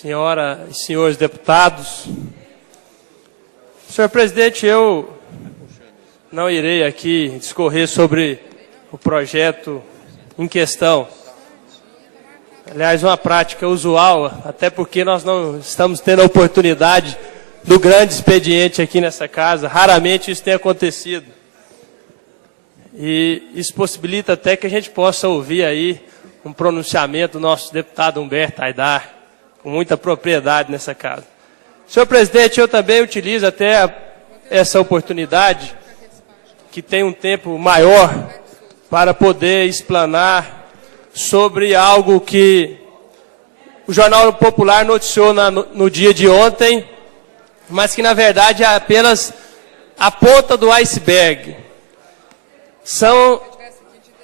senhora e senhores deputados. Senhor presidente, eu não irei aqui discorrer sobre o projeto em questão. Aliás, uma prática usual, até porque nós não estamos tendo a oportunidade do grande expediente aqui nessa casa. Raramente isso tem acontecido. E isso possibilita até que a gente possa ouvir aí um pronunciamento do nosso deputado Humberto Aidar, com muita propriedade nessa casa. Senhor presidente, eu também utilizo até essa oportunidade, que tem um tempo maior, para poder explanar sobre algo que o Jornal Popular noticiou no dia de ontem, mas que na verdade é apenas a ponta do iceberg.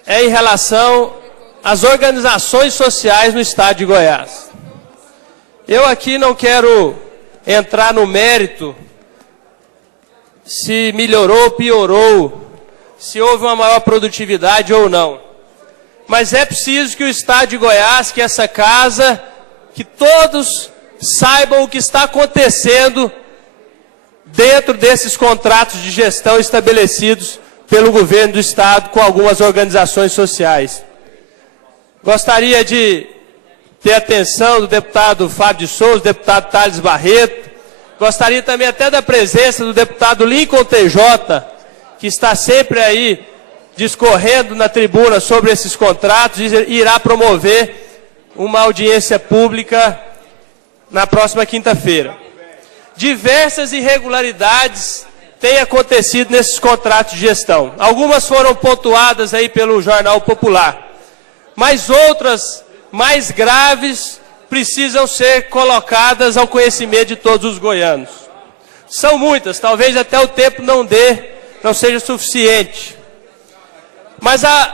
É em relação às organizações sociais no estado de Goiás. Eu aqui não quero entrar no mérito se melhorou ou piorou, se houve uma maior produtividade ou não. Mas é preciso que o estado de Goiás, que essa casa, que todos saibam o que está acontecendo dentro desses contratos de gestão estabelecidos pelo governo do estado com algumas organizações sociais. Gostaria de ter a atenção do deputado Fábio de Souza, do deputado Thales Barreto. Gostaria também até da presença do deputado Lincoln TJ, que está sempre aí discorrendo na tribuna sobre esses contratos e irá promover uma audiência pública na próxima quinta-feira. Diversas irregularidades têm acontecido nesses contratos de gestão. Algumas foram pontuadas aí pelo Jornal Popular, mas outras mais graves precisam ser colocadas ao conhecimento de todos os goianos. São muitas, talvez até o tempo não seja suficiente. Mas a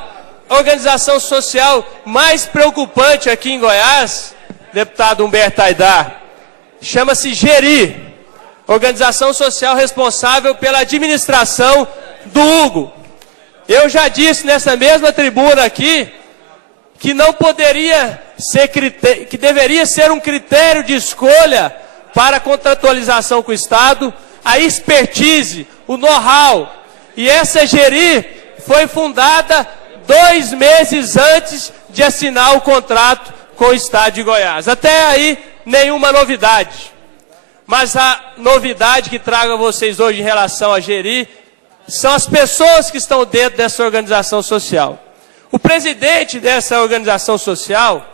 organização social mais preocupante aqui em Goiás, deputado Humberto Aidar, chama-se GERI, organização social responsável pela administração do Hugo. Eu já disse nessa mesma tribuna aqui que não poderia ser que deveria ser um critério de escolha para a contratualização com o Estado, a expertise, o know-how. E essa GERI foi fundada 2 meses antes de assinar o contrato com o Estado de Goiás. Até aí, nenhuma novidade. Mas a novidade que trago a vocês hoje em relação à GERI são as pessoas que estão dentro dessa organização social. O presidente dessa organização social,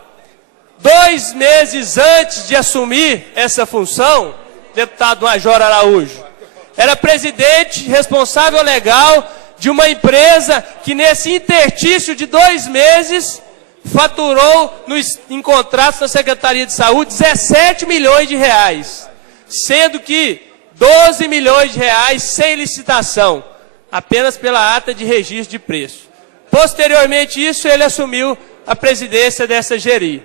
2 meses antes de assumir essa função, deputado Major Araújo, era presidente responsável legal de uma empresa que nesse interstício de 2 meses faturou em contratos da Secretaria de Saúde 17 milhões de reais, sendo que 12 milhões de reais sem licitação, apenas pela ata de registro de preço. Posteriormente isso, ele assumiu a presidência dessa GERI.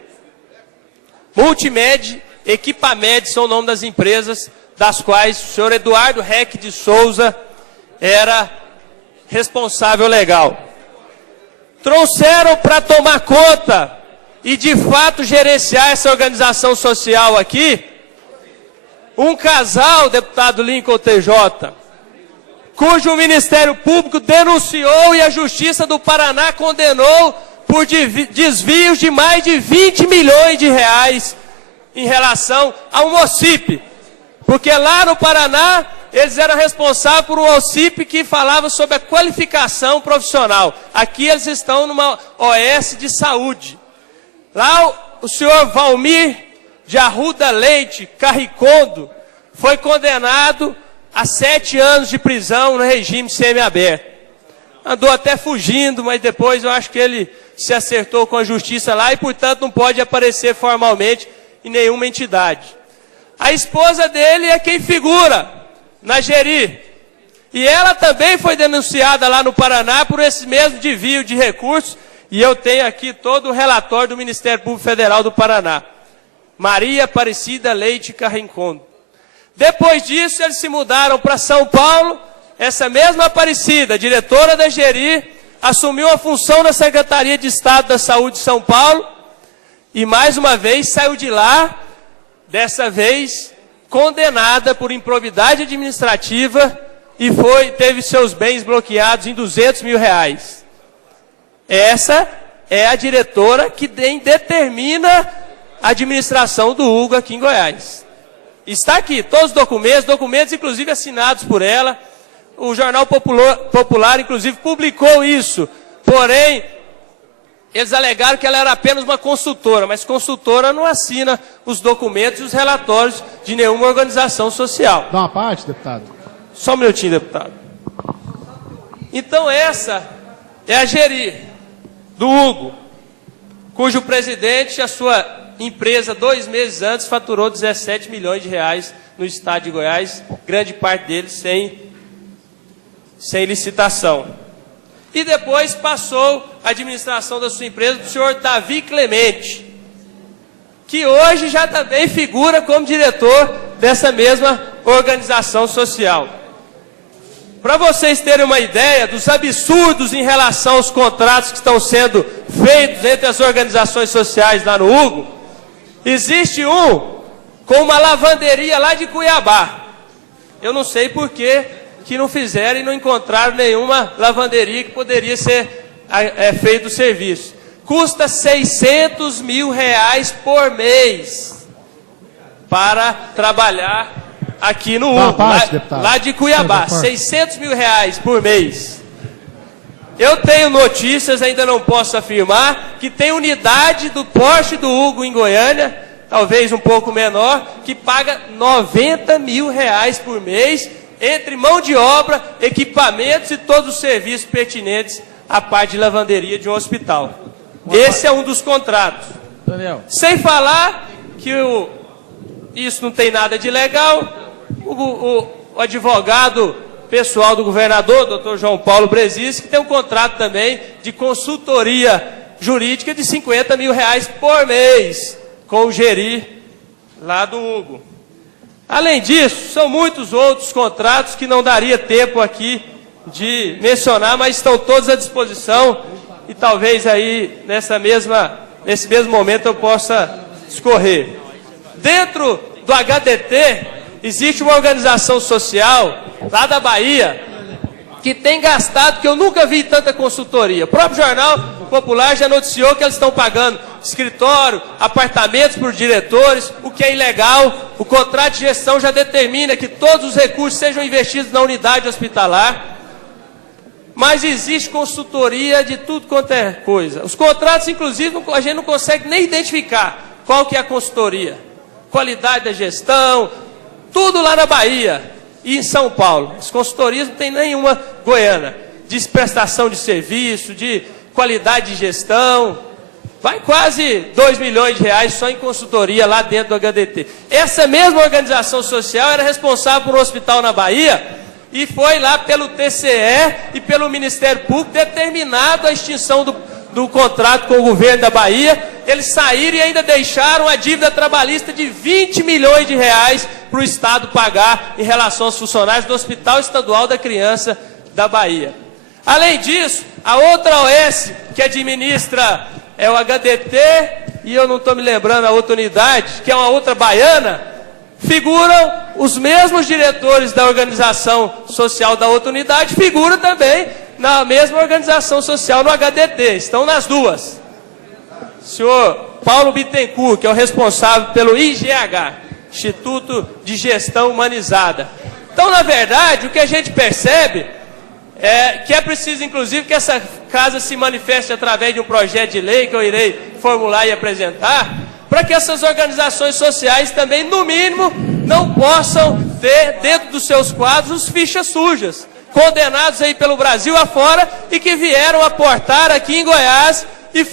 Multimed, Equipamed são o nome das empresas das quais o senhor Eduardo Reck de Souza era responsável legal. Trouxeram para tomar conta e de fato gerenciar essa organização social aqui, um casal, deputado Lincoln TJ, cujo Ministério Público denunciou e a Justiça do Paraná condenou por desvios de mais de 20 milhões de reais em relação a um OCIP. Porque lá no Paraná, eles eram responsáveis por um OCIP que falava sobre a qualificação profissional. Aqui eles estão numa OS de saúde. Lá o senhor Valmir de Arruda Leite Carricondo foi condenado a 7 anos de prisão no regime semiaberto. Andou até fugindo, mas depois eu acho que ele se acertou com a justiça lá e, portanto, não pode aparecer formalmente em nenhuma entidade. A esposa dele é quem figura na GERI. E ela também foi denunciada lá no Paraná por esse mesmo desvio de recursos. E eu tenho aqui todo o relatório do Ministério Público Federal do Paraná. Maria Aparecida Leite Carricondo. Depois disso, eles se mudaram para São Paulo. Essa mesma Aparecida, diretora da GERI, assumiu a função na Secretaria de Estado da Saúde de São Paulo. E mais uma vez saiu de lá dessa vez condenada por improbidade administrativa e teve seus bens bloqueados em R$200 mil. Essa é a diretora que determina a administração do Hugo aqui em Goiás. Está aqui, todos os documentos inclusive assinados por ela. O Jornal Popular inclusive, publicou isso. Porém, eles alegaram que ela era apenas uma consultora, mas consultora não assina os documentos e os relatórios de nenhuma organização social. Dá uma parte, deputado? Só um minutinho, deputado. Então essa é a Geri, do Hugo, cujo presidente, a sua empresa, 2 meses antes, faturou R$17 milhões no estado de Goiás, grande parte deles sem licitação. E depois passou a administração da sua empresa para o senhor Davi Clemente, que hoje já também figura como diretor dessa mesma organização social. Para vocês terem uma ideia dos absurdos em relação aos contratos que estão sendo feitos entre as organizações sociais lá no Hugo, existe um com uma lavanderia lá de Cuiabá. Eu não sei por que não fizeram e não encontraram nenhuma lavanderia que poderia ser feito o serviço. Custa R$600 mil por mês para trabalhar aqui no Hugo, lá de Cuiabá. R$600 mil por mês. Eu tenho notícias, ainda não posso afirmar, que tem unidade do porte do Hugo em Goiânia, talvez um pouco menor, que paga R$90 mil por mês, entre mão de obra, equipamentos e todos os serviços pertinentes à parte de lavanderia de um hospital. Esse é um dos contratos. Daniel. Sem falar que isso não tem nada de legal. O advogado pessoal do governador, doutor João Paulo Bresis, que tem um contrato também de consultoria jurídica de R$50 mil por mês com o Geri lá do Hugo. Além disso, são muitos outros contratos que não daria tempo aqui de mencionar, mas estão todos à disposição e talvez aí nesse mesmo momento eu possa discorrer. Dentro do HDT existe uma organização social lá da Bahia que tem gastado, que eu nunca vi tanta consultoria. O próprio Jornal Popular já noticiou que eles estão pagando escritório, apartamentos por diretores, o que é ilegal. O contrato de gestão já determina que todos os recursos sejam investidos na unidade hospitalar. Mas existe consultoria de tudo quanto é coisa. Os contratos, inclusive, a gente não consegue nem identificar qual que é a consultoria. Qualidade da gestão, tudo lá na Bahia e em São Paulo. As consultorias não tem nenhuma goiana. De prestação de serviço, de qualidade de gestão. Vai quase R$2 milhões só em consultoria lá dentro do HDT. Essa mesma organização social era responsável por um hospital na Bahia e foi lá pelo TCE e pelo Ministério Público determinado a extinção do contrato com o governo da Bahia. Eles saíram e ainda deixaram a dívida trabalhista de R$20 milhões para o Estado pagar em relação aos funcionários do Hospital Estadual da Criança da Bahia. Além disso, a outra OS que administra o HDT, e eu não estou me lembrando a outra unidade, que é uma outra baiana, figuram os mesmos diretores da organização social da outra unidade, figuram também na mesma organização social no HDT, estão nas duas. O senhor Paulo Bittencourt, que é o responsável pelo IGH, Instituto de Gestão Humanizada. Então, na verdade, o que a gente percebe que é preciso, inclusive, que essa casa se manifeste através de um projeto de lei que eu irei formular e apresentar, para que essas organizações sociais também, no mínimo, não possam ter dentro dos seus quadros fichas sujas, condenados aí pelo Brasil afora e que vieram aportar aqui em Goiás e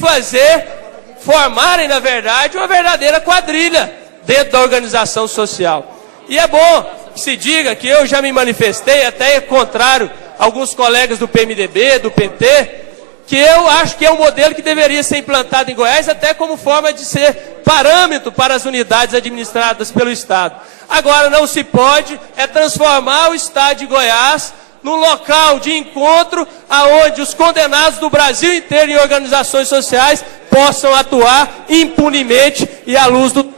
formarem, na verdade, uma verdadeira quadrilha dentro da organização social. E é bom que se diga que eu já me manifestei, até contrário a alguns colegas do PMDB, do PT, que eu acho que é um modelo que deveria ser implantado em Goiás, até como forma de ser parâmetro para as unidades administradas pelo Estado. Agora, não se pode transformar o Estado de Goiás num local de encontro aonde os condenados do Brasil inteiro em organizações sociais possam atuar impunemente e à luz do